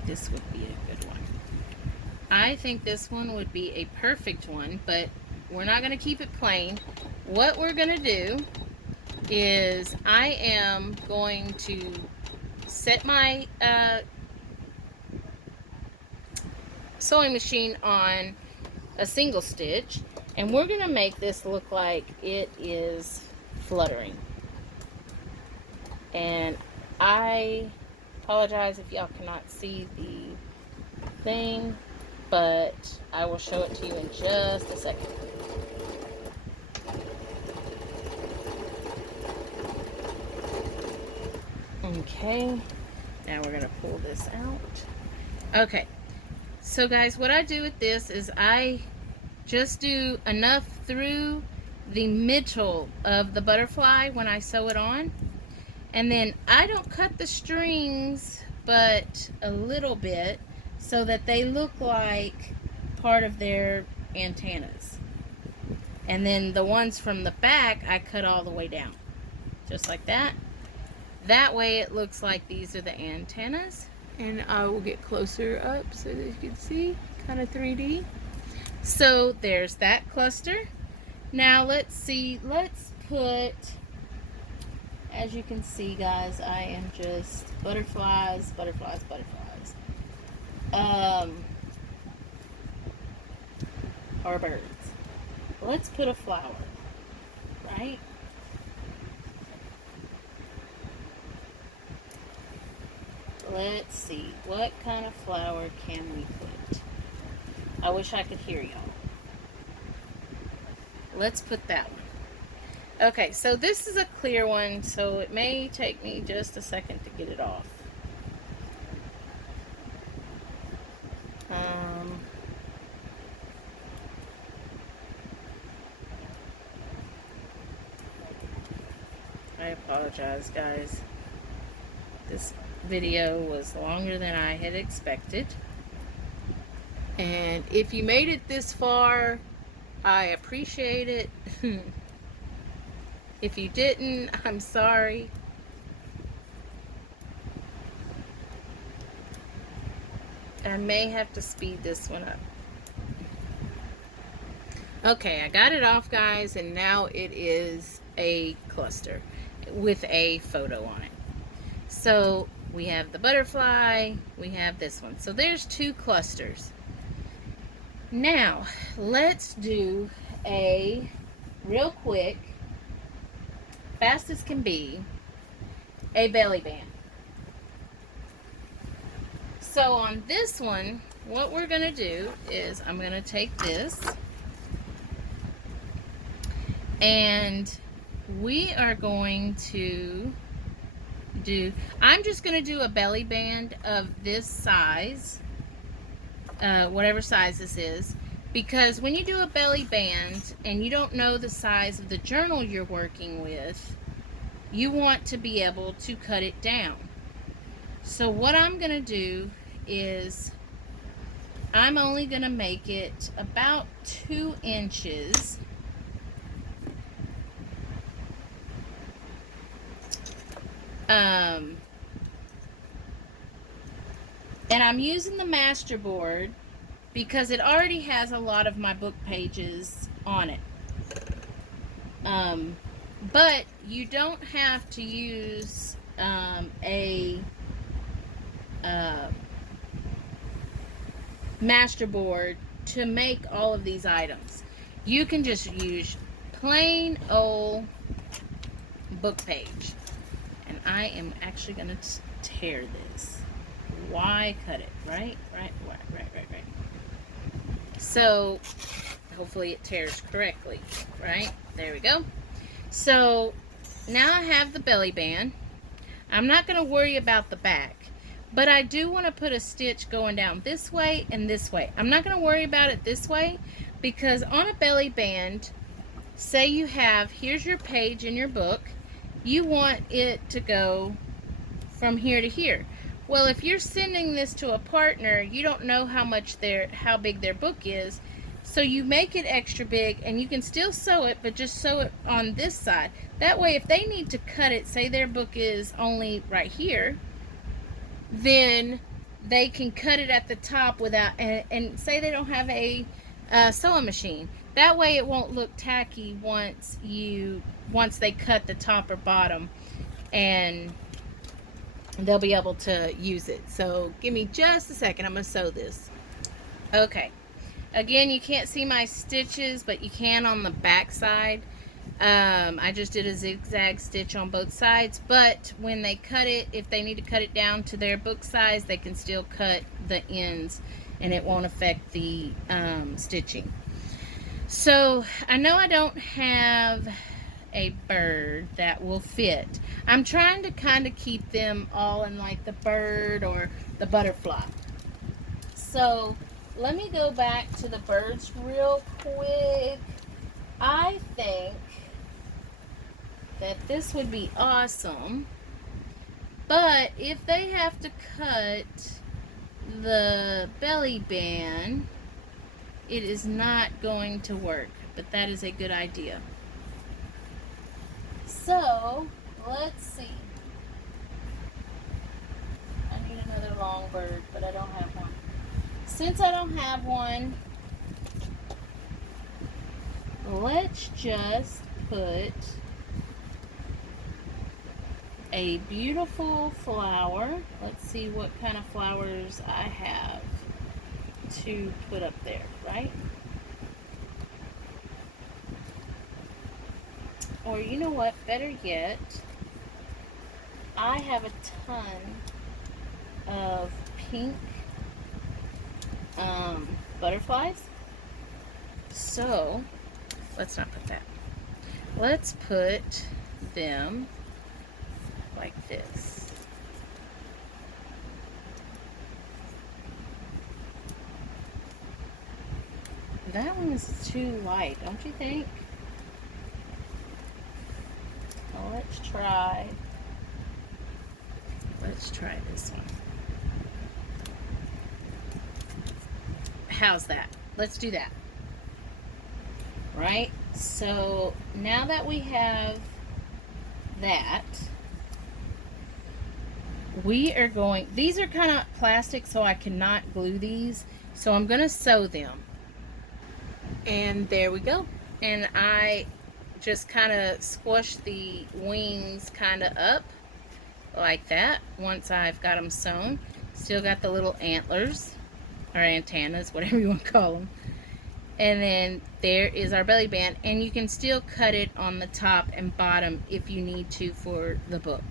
think this would be a good one. I think this one would be a perfect one, but we're not going to keep it plain. What we're going to do is I am going to set my sewing machine on a single stitch, and we're going to make this look like it is fluttering. And I apologize if y'all cannot see the thing, but I will show it to you in just a second. Okay, now we're going to pull this out. Okay, so guys, what I do with this is I just do enough through the middle of the butterfly when I sew it on, and then I don't cut the strings but a little bit so that they look like part of their antennas, and then the ones from the back I cut all the way down just like that. That way it looks like these are the antennas. And I will get closer up so that you can see, kind of 3D. So there's that cluster. Now let's see, let's put, as you can see guys, I am just butterflies, butterflies, butterflies. Or birds. Let's put a flower, right? Let's see, what kind of flower can we put? I wish I could hear y'all. Let's put that one. Okay, so this is a clear one, so it may take me just a second to get it off. I apologize, guys. This video was longer than I had expected. And if you made it this far, I appreciate it. If you didn't, I'm sorry. I may have to speed this one up. Okay, I got it off, guys, and now it is a cluster with a photo on it. So we have the butterfly, we have this one. So there's two clusters. Now, let's do a real quick, fast as can be, a belly band. So on this one, what we're going to do is I'm going to take this and we are going to do, I'm just going to do a belly band of this size, whatever size this is, because when you do a belly band and you don't know the size of the journal you're working with, you want to be able to cut it down. So what I'm going to do is I'm only going to make it about 2 inches. And I'm using the masterboard because it already has a lot of my book pages on it. But you don't have to use a masterboard to make all of these items. You can just use plain old book page. And I am actually going to tear this. Why cut it? Right. So hopefully it tears correctly. Right? There we go. So now I have the belly band. I'm not going to worry about the back, but I do want to put a stitch going down this way and this way. I'm not going to worry about it this way because on a belly band, say you have, here's your page in your book, you want it to go from here to here. Well, if you're sending this to a partner, you don't know how big their book is, so you make it extra big, and you can still sew it, but just sew it on this side. That way, if they need to cut it, say their book is only right here, then they can cut it at the top without, and say they don't have a sewing machine. That way it won't look tacky once they cut the top or bottom, and they'll be able to use it. So give me just a second. I'm going to sew this. Okay. Again, you can't see my stitches, but you can on the back side. I just did a zigzag stitch on both sides, but when they cut it, if they need to cut it down to their book size, they can still cut the ends and it won't affect the stitching. So I know I don't have a bird that will fit. I'm trying to kind of keep them all in like the bird or the butterfly. So let me go back to the birds real quick. I think that this would be awesome, but if they have to cut the belly band, it is not going to work, but that is a good idea. So let's see. I need another long bird, but I don't have one. Since I don't have one, let's just put a beautiful flower. Let's see what kind of flowers I have to put up there, right? Or you know what, better yet, I have a ton of pink butterflies. So let's not put that. Let's put them like this. That one is too light, don't you think? Well, let's try this one. How's that? Let's do that. Right? So now that we have that, we are going, these are kind of plastic, so I cannot glue these, so I'm going to sew them. And there we go. And I just kind of squish the wings kind of up like that once I've got them sewn. Still got the little antlers or antennas, whatever you want to call them. And then there is our belly band, and you can still cut it on the top and bottom if you need to for the book.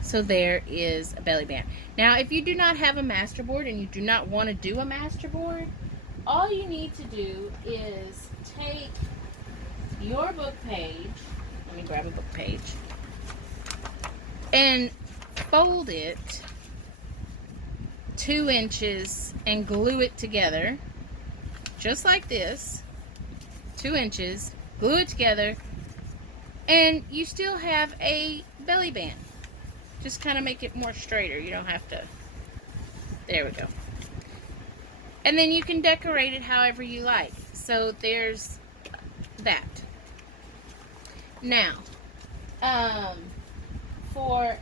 So there is a belly band. Now if you do not have a master board and you do not want to do a master board, all you need to do is take your book page, let me grab a book page, and fold it 2 inches and glue it together, just like this, 2 inches, glue it together, and you still have a belly band. Just kind of make it more straighter. You don't have to, there we go. And then you can decorate it however you like. So there's that. Now, for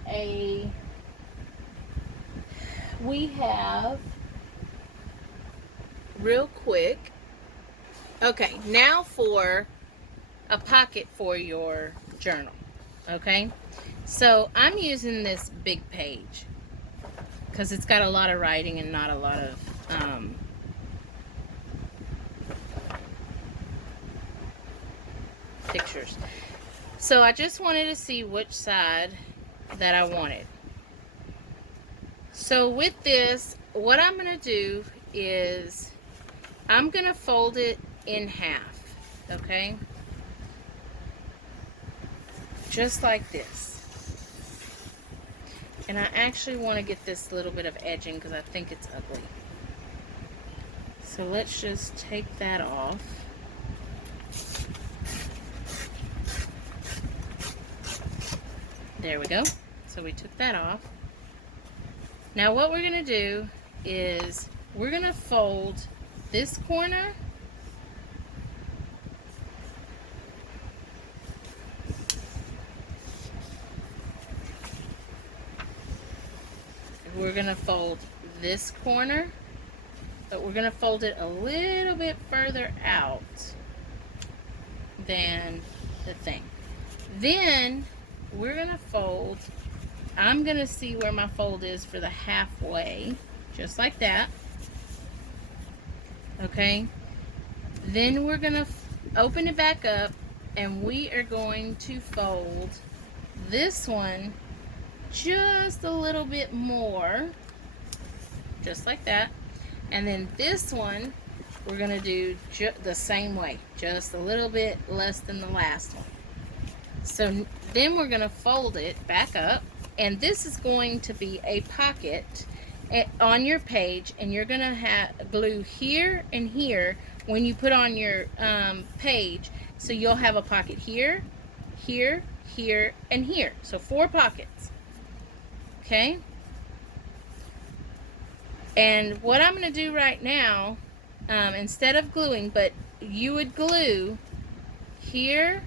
we have, real quick, okay, now for a pocket for your journal, okay? So I'm using this big page because it's got a lot of writing and not a lot of pictures. So I just wanted to see which side that I wanted. So with this, what I'm going to do is I'm going to fold it in half, okay? Just like this. And I actually want to get this little bit of edging because I think it's ugly. So let's just take that off. There we go. So we took that off. Now what we're going to do is we're going to fold this corner we're going to fold this corner, but we're going to fold it a little bit further out than the thing. Then we're going to fold, I'm going to see where my fold is for the halfway, just like that. Okay, then we're going to open it back up, and we are going to fold this one just a little bit more, just like that. And then this one we're going to do the same way, just a little bit less than the last one. So then we're going to fold it back up, and this is going to be a pocket on your page, and you're going to have glue here and here when you put on your page. So you'll have a pocket here, here, here, and here. So 4 pockets. Okay? And what I'm going to do right now, instead of gluing, but you would glue here,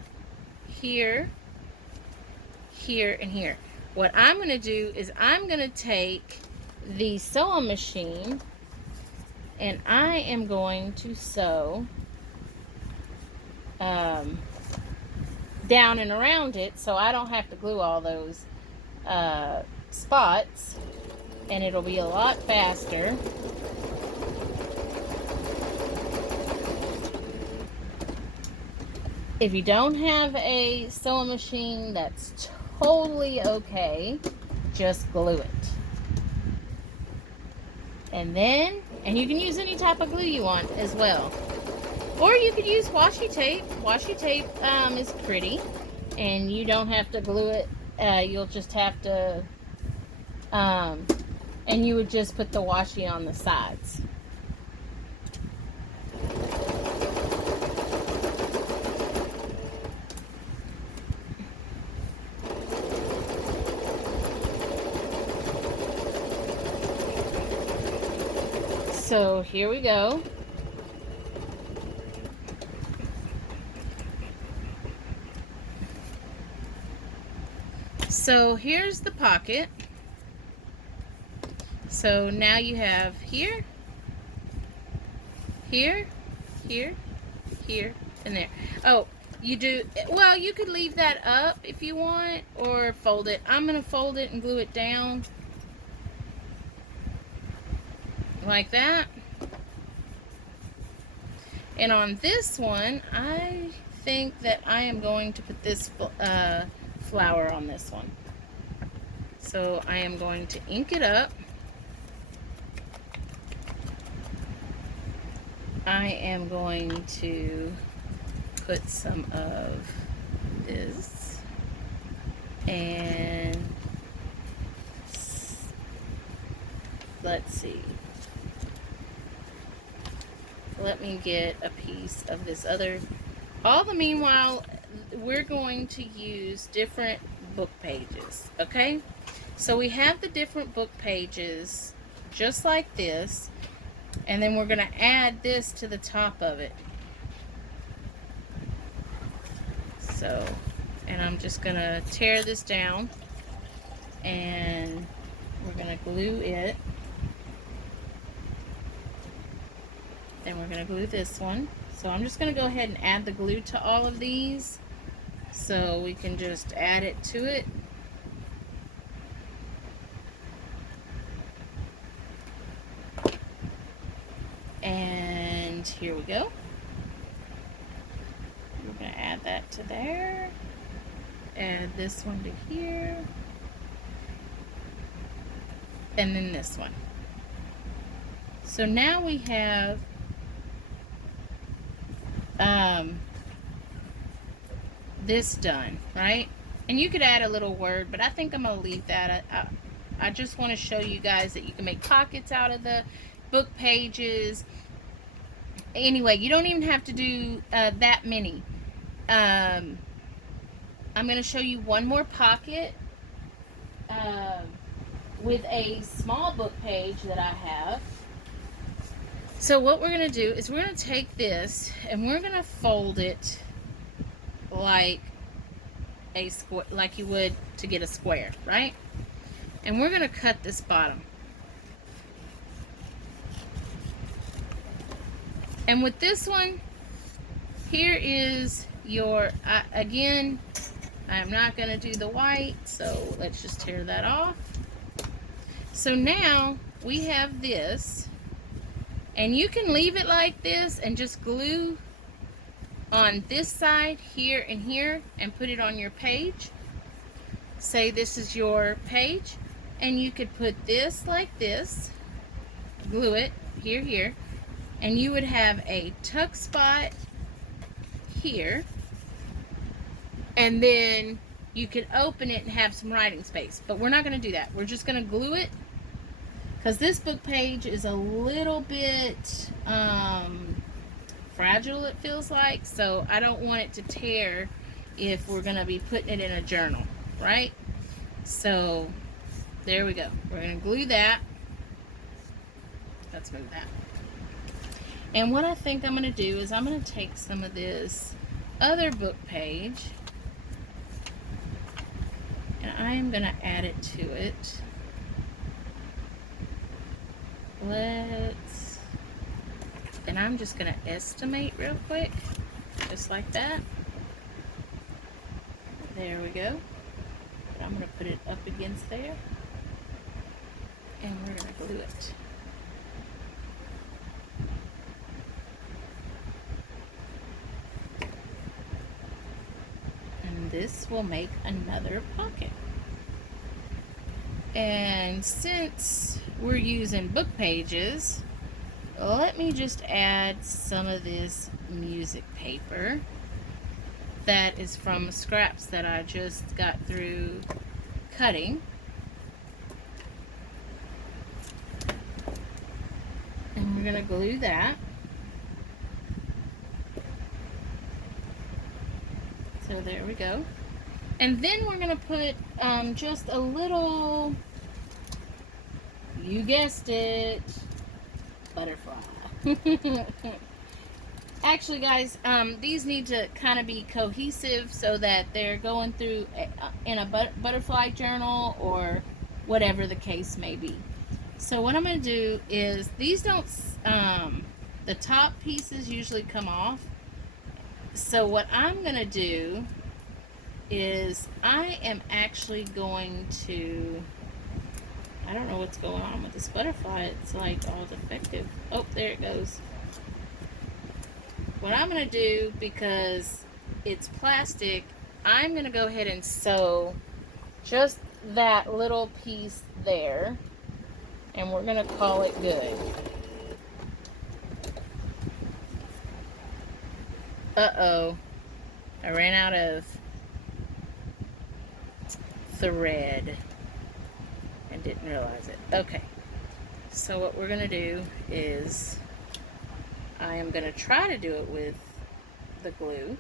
here, here, and here. What I'm going to do is I'm going to take the sewing machine, and I am going to sew down and around it, so I don't have to glue all those spots, and it'll be a lot faster. If you don't have a sewing machine, that's totally okay. Just glue it. And you can use any type of glue you want as well. Or you could use washi tape. Washi tape is pretty, and you don't have to glue it. You'll just have to, and you would just put the washi on the sides. So here we go. So here's the pocket. So now you have here, here, here, here, and there. Oh, you do, well, you could leave that up if you want, or fold it. I'm going to fold it and glue it down like that. And on this one, I think that I am going to put this flower on this one. So I am going to ink it up. I am going to put some of this, and let's see. Let me get a piece of this other. All the meanwhile, we're going to use different book pages, okay? So we have the different book pages just like this, and then we're going to add this to the top of it. So, and I'm just going to tear this down, and we're going to glue it. Then we're going to glue this one. So I'm just going to go ahead and add the glue to all of these, so we can just add it to it. And here we go. We're going to add that to there. Add this one to here. And then this one. So now we have this done, right? And you could add a little word, but I think I'm going to leave that. I just want to show you guys that you can make pockets out of the book pages. Anyway, you don't even have to do that many. I'm going to show you one more pocket with a small book page that I have. So what we're going to do is we're going to take this and we're going to fold it like a square, like you would to get a square, right? And we're going to cut this bottom. And with this one, here is your, again, I'm not going to do the white, so let's just tear that off. So now we have this, and you can leave it like this and just glue on this side, here and here, and put it on your page. Say this is your page, and you could put this like this, glue it here, here, and you would have a tuck spot here, and then you could open it and have some writing space. But we're not going to do that. We're just going to glue it, because this book page is a little bit fragile, it feels like, so I don't want it to tear if we're going to be putting it in a journal, right? So there we go. We're going to glue that. Let's move that. And what I think I'm going to do is I'm going to take some of this other book page, and I am going to add it to it. And I'm just going to estimate real quick, just like that. There we go. I'm going to put it up against there, and we're going to glue it. And this will make another pocket. And since we're using book pages, let me just add some of this music paper that is from scraps that I just got through cutting. And we're going to glue that. So there we go. And then we're going to put just a little, you guessed it, butterfly. Actually, guys, these need to kind of be cohesive so that they're going through in a butterfly journal or whatever the case may be. So what I'm going to do is, these don't, the top pieces usually come off. So what I'm going to do is I am actually going to, I don't know what's going on with this butterfly. It's like all defective. Oh, there it goes. What I'm going to do, because it's plastic, I'm going to go ahead and sew just that little piece there, and we're going to call it good. Uh-oh. I ran out of thread and didn't realize it. Okay. So what we're going to do is, I am going to try to do it with the glue,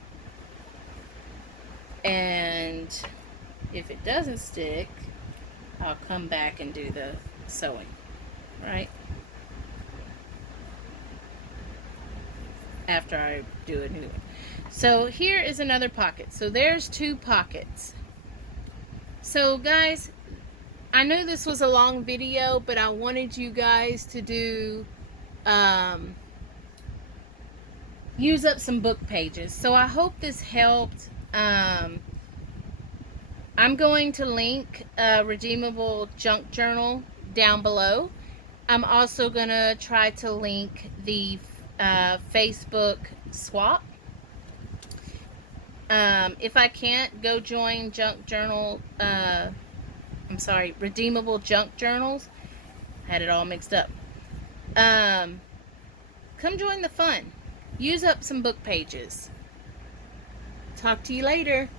and if it doesn't stick, I'll come back and do the sewing, right? After I do a new one. So here is another pocket. So there's 2 pockets. So guys, I know this was a long video, but I wanted you guys to do use up some book pages. So I hope this helped. I'm going to link a redeemable junk journal down below. I'm also going to try to link the Facebook swap. If I can't, go join junk journal, I'm sorry, redeemable junk journals. Had it all mixed up. Come join the fun. Use up some book pages. Talk to you later.